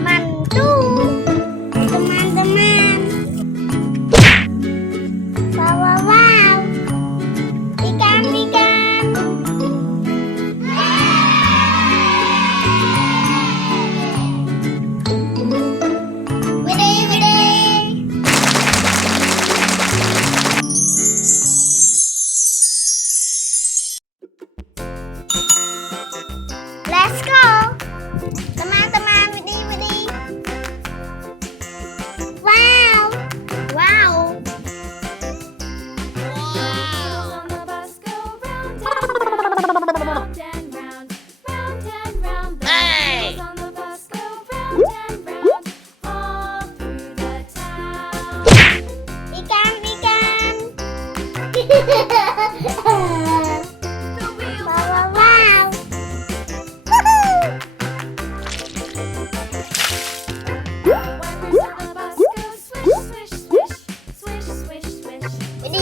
Mantu, teman-teman. Wow, wow, wow. Ikan. Widih. Let's go, teman-teman. Widih. Wow. Hey! Ikan. Wow.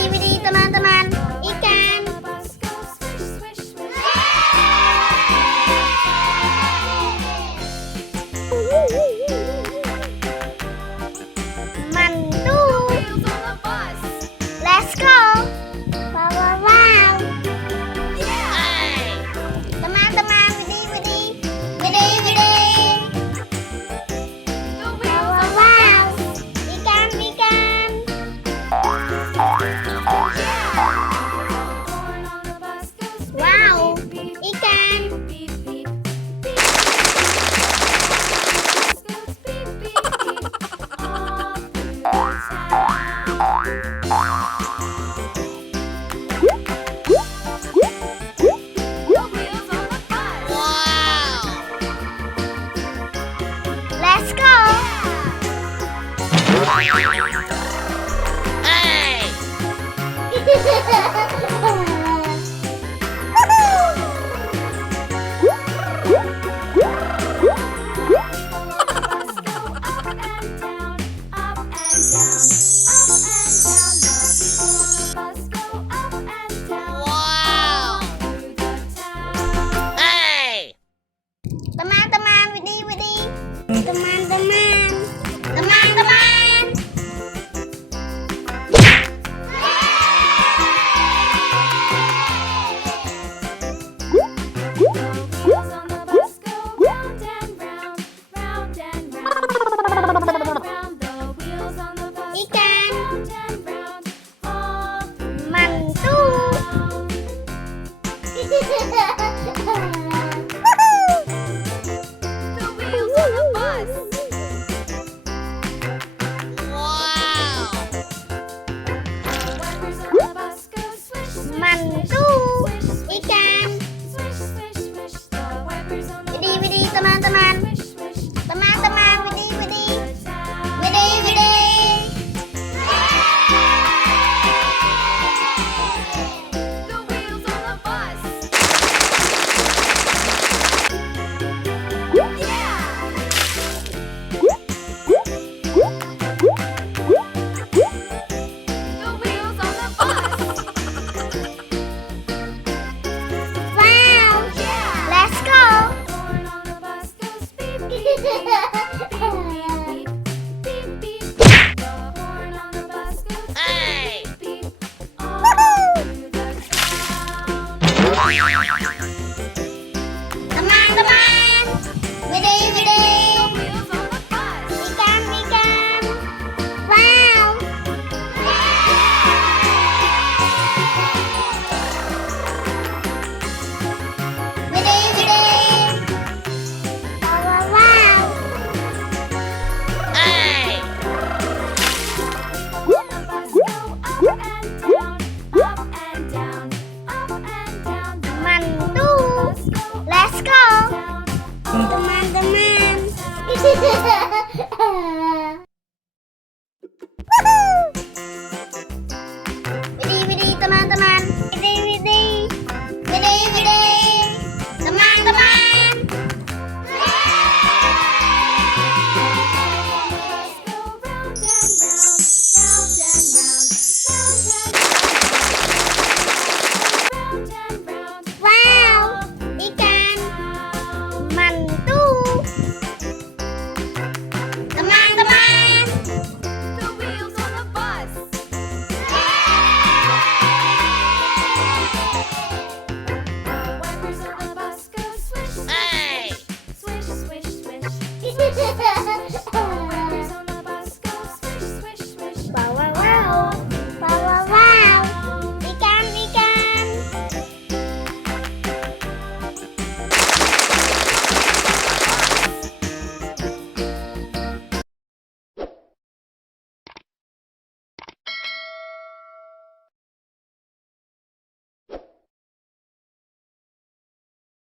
Widih, teman-teman. Ikan. Mantu. Let's go. Wow. Teman-teman, widih. Wow. Ikan. Wow. Ikan. Let's go. Hey! Wow! Hey! Teman-teman, widih. Teman-teman. Ikan. Mantu. Wow! Mantu. Ikan. Widih, teman-teman. Widih. Wow. Let's go. Hey! Teman-teman, widih. Ikan. Wow. Widih. Wow. Hey! Mantu. Let's go, teman-teman.